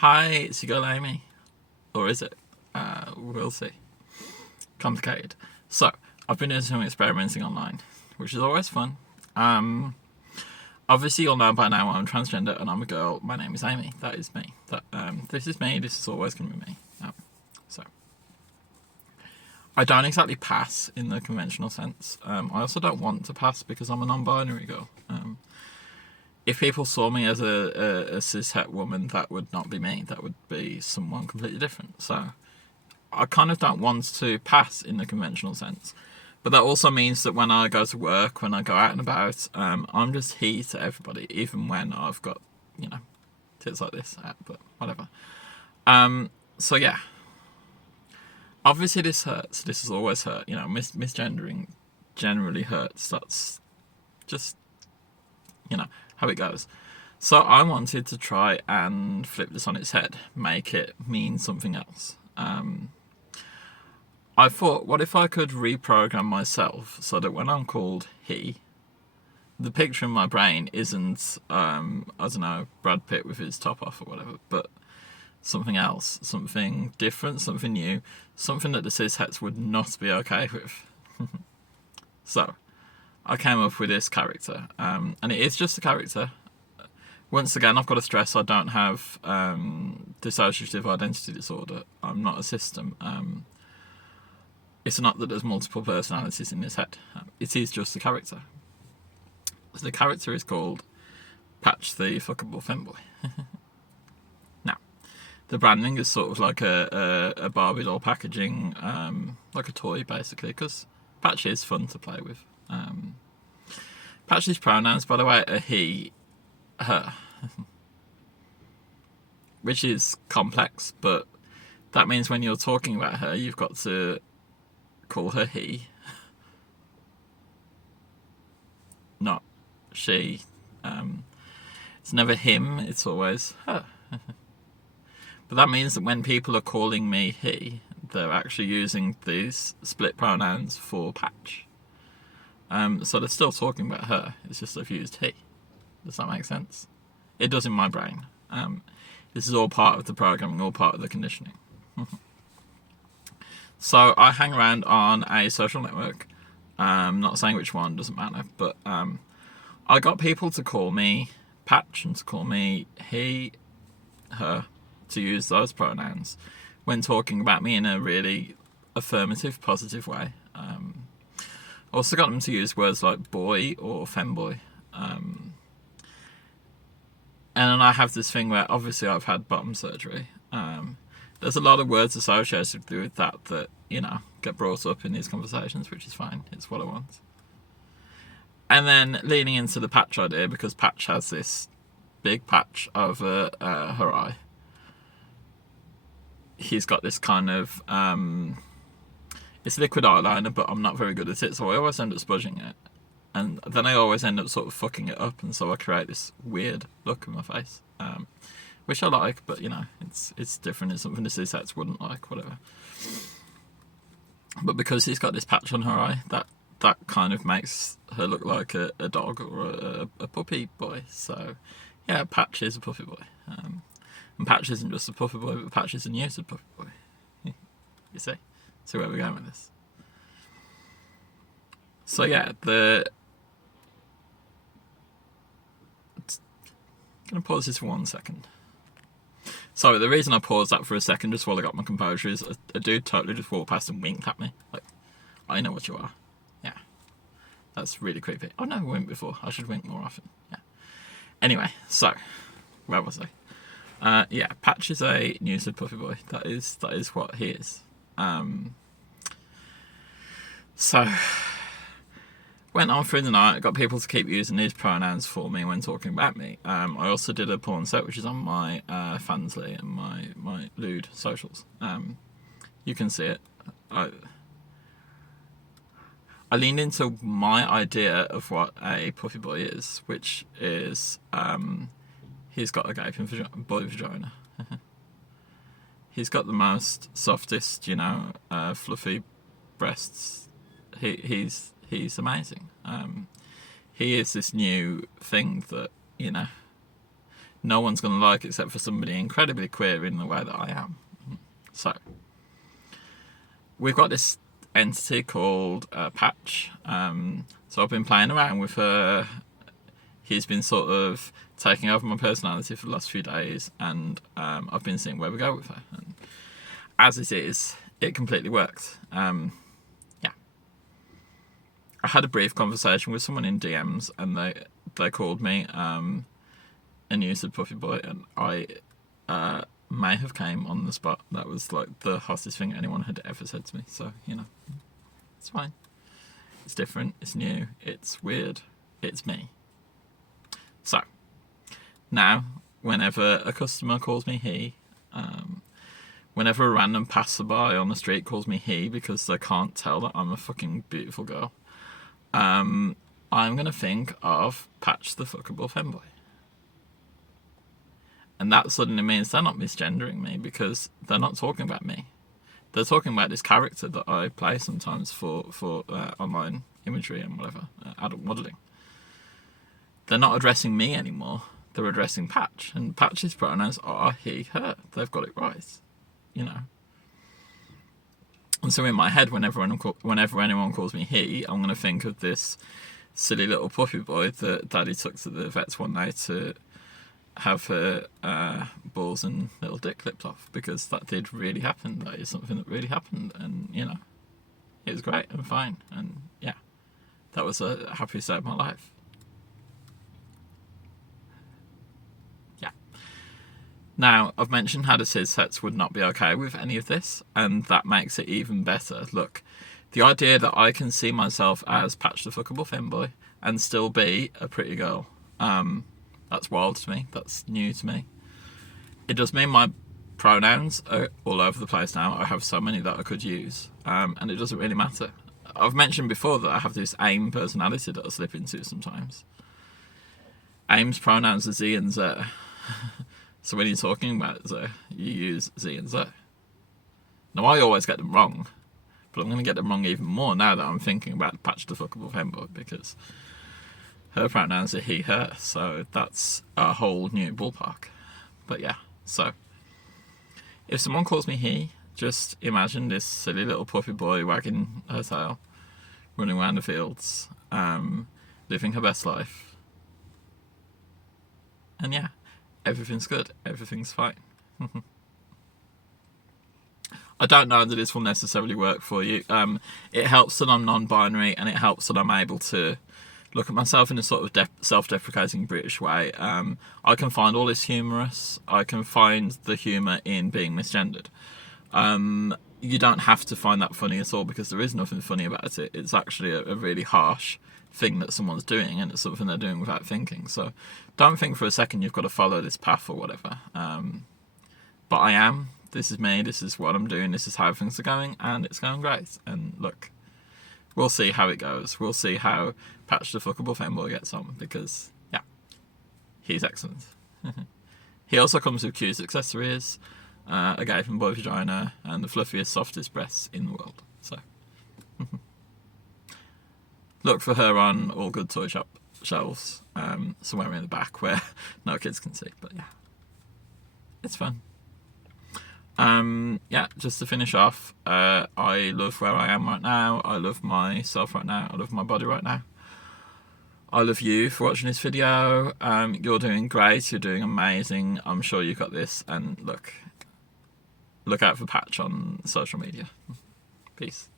Hi, it's your girl Amy. Or is it? We'll see. Complicated. So, I've been doing some experimenting online, which is always fun. Obviously, you'll know by now I'm transgender and I'm a girl. My name is Amy. That is me. This is me. This is always going to be me. So, I don't exactly pass in the conventional sense. I also don't want to pass because I'm a non-binary girl. If people saw me as a cis-het woman, that would not be me. That would be someone completely different. So I kind of don't want to pass in the conventional sense. But that also means that when I go to work, when I go out and about, I'm just he to everybody, even when I've got, tits like this, but whatever. So yeah. Obviously this hurts. This has always hurt. Misgendering generally hurts. That's just, how it goes. So I wanted to try and flip this on its head, make it mean something else. I thought, what if I could reprogram myself so that when I'm called he, the picture in my brain isn't, I don't know, Brad Pitt with his top off or whatever, but something else, something different, something new, something that the cis-hets would not be okay with. So, I came up with this character, and it is just a character. Once again, I've got to stress I don't have dissociative identity disorder. I'm not a system. It's not that there's multiple personalities in this head. It is just a character. So the character is called Patch the Fuckable Femboy. Now, the branding is sort of like a Barbie doll packaging, like a toy basically, because Patch is fun to play with. Patch's pronouns, by the way, are he, her, which is complex, but that means when you're talking about her, you've got to call her he, not she. It's never him, it's always her. But that means that when people are calling me he, they're actually using these split pronouns for Patch. So they're still talking about her, it's just they've used he. Does that make sense? It does in my brain. This is all part of the programming, all part of the conditioning. So I hang around on a social network. Not saying which one, doesn't matter. But I got people to call me Patch and to call me he, her, to use those pronouns when talking about me in a really affirmative, positive way. Also got them to use words like boy or femboy. And then I have this thing where obviously I've had bottom surgery. There's a lot of words associated with that get brought up in these conversations, which is fine. It's what I want. And then leaning into the Patch idea, because Patch has this big patch over her eye. He's got this kind of it's liquid eyeliner, but I'm not very good at it, so I always end up smudging it. And then I always end up sort of fucking it up, and so I create this weird look in my face, which I like, but it's different. It's something the cis-hets wouldn't like, whatever. But because he's got this patch on her eye, that kind of makes her look like a dog or a puppy boy. So, yeah, Patch is a puppy boy. And Patch isn't just a puppy boy, but Patch is a neutered puppy boy. You see where we're going with this. So yeah, I'm gonna pause this for 1 second. Sorry, the reason I paused that for a second just while I got my composure is a dude totally just walked past and winked at me. Like, I know what you are. Yeah. That's really creepy. I've never winked before. I should wink more often. Yeah. Anyway, so, where was I? Yeah, Patch is a neutered puppy boy. That is what he is. So, went on through the night, got people to keep using these pronouns for me when talking about me. I also did a porn set, which is on my Fansly and my lewd socials. You can see it. I leaned into my idea of what a puppy boy is, which is he's got a gaping boy vagina. He's got the most softest, fluffy breasts. He's amazing. He is this new thing that, no one's going to like except for somebody incredibly queer in the way that I am. So, we've got this entity called Patch. So I've been playing around with her. He's been sort of taking over my personality for the last few days, and I've been seeing where we go with her. And as it is, it completely worked. Yeah. I had a brief conversation with someone in DMs, and they called me and used the puppy boy, and I may have came on the spot. That was like the hottest thing anyone had ever said to me. So, it's fine. It's different. It's new. It's weird. It's me. So, now, whenever a customer calls me he, whenever a random passerby on the street calls me he because they can't tell that I'm a fucking beautiful girl, I'm going to think of Patch the fuckable femboy. And that suddenly means they're not misgendering me because they're not talking about me. They're talking about this character that I play sometimes for online imagery and whatever, adult modelling. They're not addressing me anymore. They're addressing Patch. And Patch's pronouns are he, her. They've got it right. And so in my head, whenever anyone calls me he, I'm going to think of this silly little puppy boy that Daddy took to the vets one day to have her balls and little dick clipped off, because that did really happen. That is something that really happened, and it was great and fine, and yeah, that was a happy day of my life. Yeah. Now, I've mentioned how the cis sets would not be okay with any of this, and that makes it even better. Look, the idea that I can see myself as Patch the fuckable femboy and still be a pretty girl, that's wild to me. That's new to me. It does mean my pronouns are all over the place now. I have so many that I could use, and it doesn't really matter. I've mentioned before that I have this AIM personality that I slip into sometimes. AIM's pronouns are Z and Z. So when you're talking about Z, you use Z and Z. Now, I always get them wrong, but I'm going to get them wrong even more now that I'm thinking about Patch the fuckable femboy, because her pronouns are he, her, so that's a whole new ballpark. But yeah, so if someone calls me he, just imagine this silly little puppy boy wagging her tail, running around the fields, living her best life. And yeah, everything's good, everything's fine. I don't know that this will necessarily work for you. It helps that I'm non-binary, and it helps that I'm able to look at myself in a sort of self-deprecating British way. I can find all this humorous. I can find the humour in being misgendered. You don't have to find that funny at all, because there is nothing funny about it. It's actually a really harsh thing that someone's doing, and it's something they're doing without thinking. So don't think for a second you've got to follow this path or whatever. But I am. This is me. This is what I'm doing. This is how things are going, and it's going great. And look, we'll see how it goes. We'll see how Patch the fuckable femboy gets on, because, yeah, he's excellent. He also comes with cute accessories, a gaping boy vagina, and the fluffiest, softest breasts in the world. So, look for her on all good toy shop shelves, somewhere in the back where no kids can see. But yeah, it's fun. Yeah, just to finish off, I love where I am right now. I love myself right now. I love my body right now. I love you for watching this video. You're doing great. You're doing amazing. I'm sure you got this. And look out for Patch on social media. Peace.